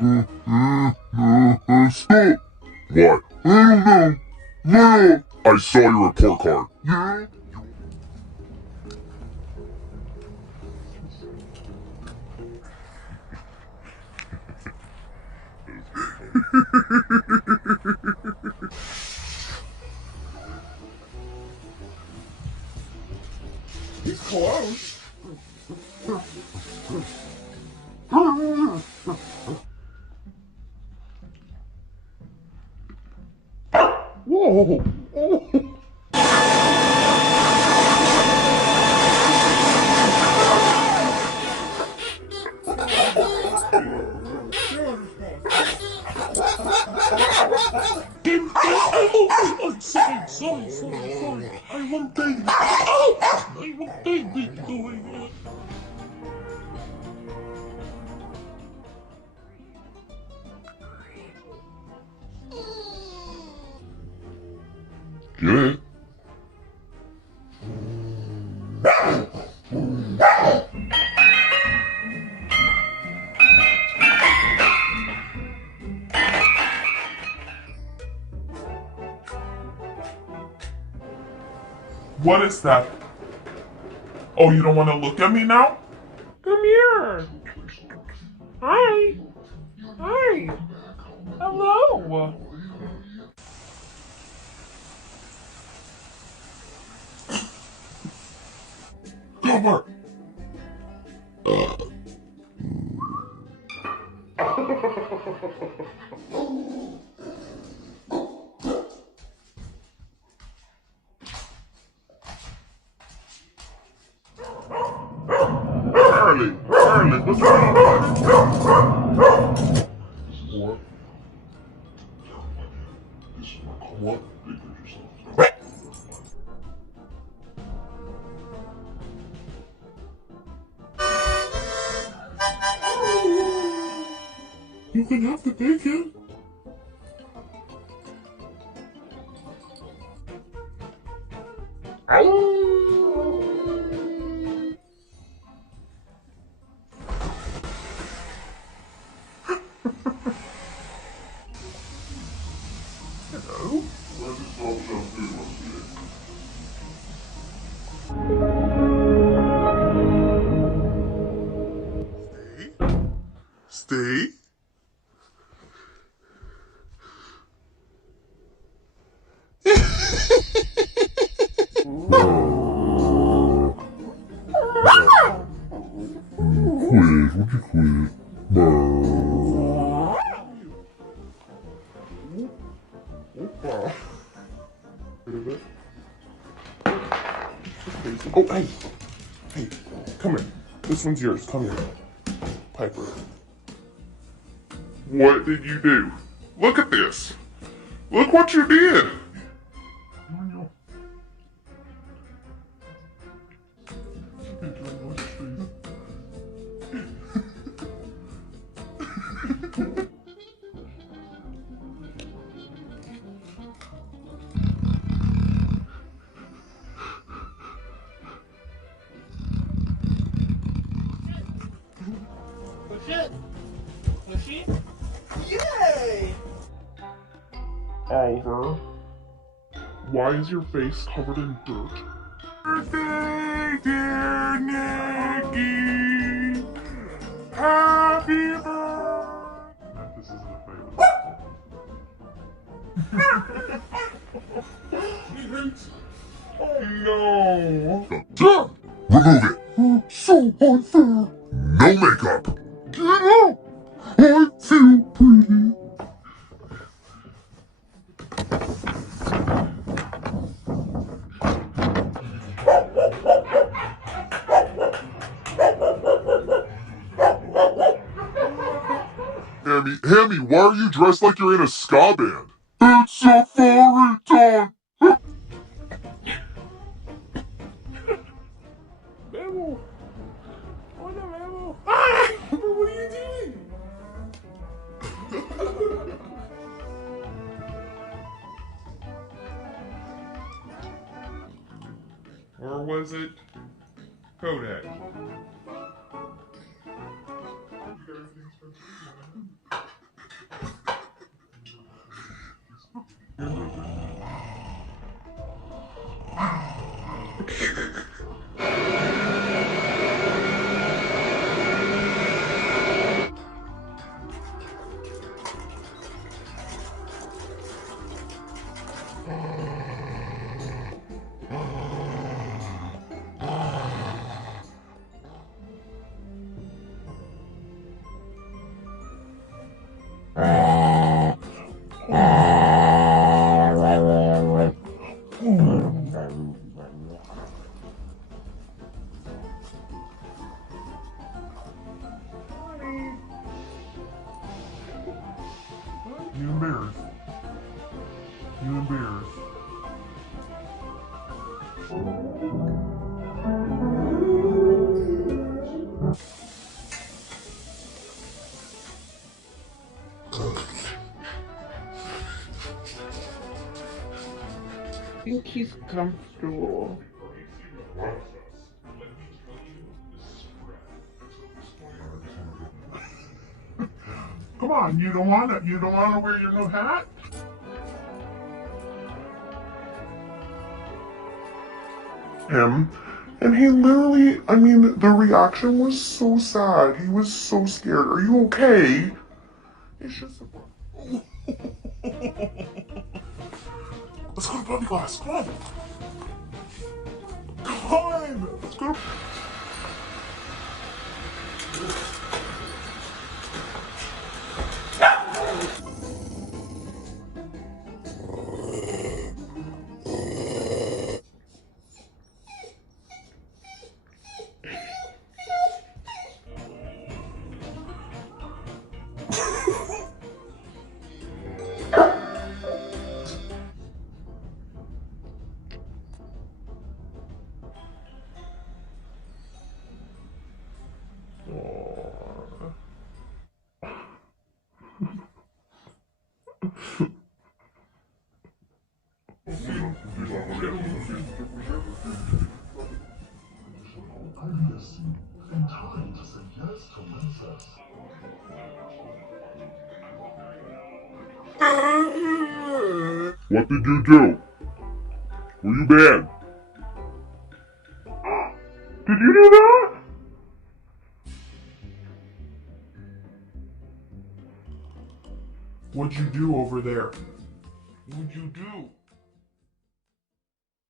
Stop! What? I don't know. No! I saw your report card. Yeah? He's close. Whoa! I'm sorry. I won't take it. I won't take it doing it. Get it? What is that? Oh, you don't want to look at me now? Come here. Hi. Hi. Hello. Cover. Charlie, what's wrong? What? You can have the bacon. Hello? Stay. Quit, would you quit? Oh, hey. Hey, come here. This one's yours. Come here. Piper. What did you do? Look at this. Look what you did. Yay! Oliver, why is your face covered in dirt? Birthday, dear Nicky! Happy birthday! This isn't a favorite. Oh no! Remove it. So unfair. No makeup. Get out. I feel pretty. Hammy, why are you dressed like you're in a ska band? It's safari time. Memo! What a memo! Ah! What are you doing? Or was it Kodak? You embarrassed. You embarrassed. I think he's comfortable. Come on, you don't wanna wear your new hat? And he literally, I mean, the reaction was so sad. He was so scared. Are you okay? It's just a... Let's go to puppy class. Come on. Come on. Let's go. What did you do? Were you bad? Did you do that? What'd you do over there? What'd you do?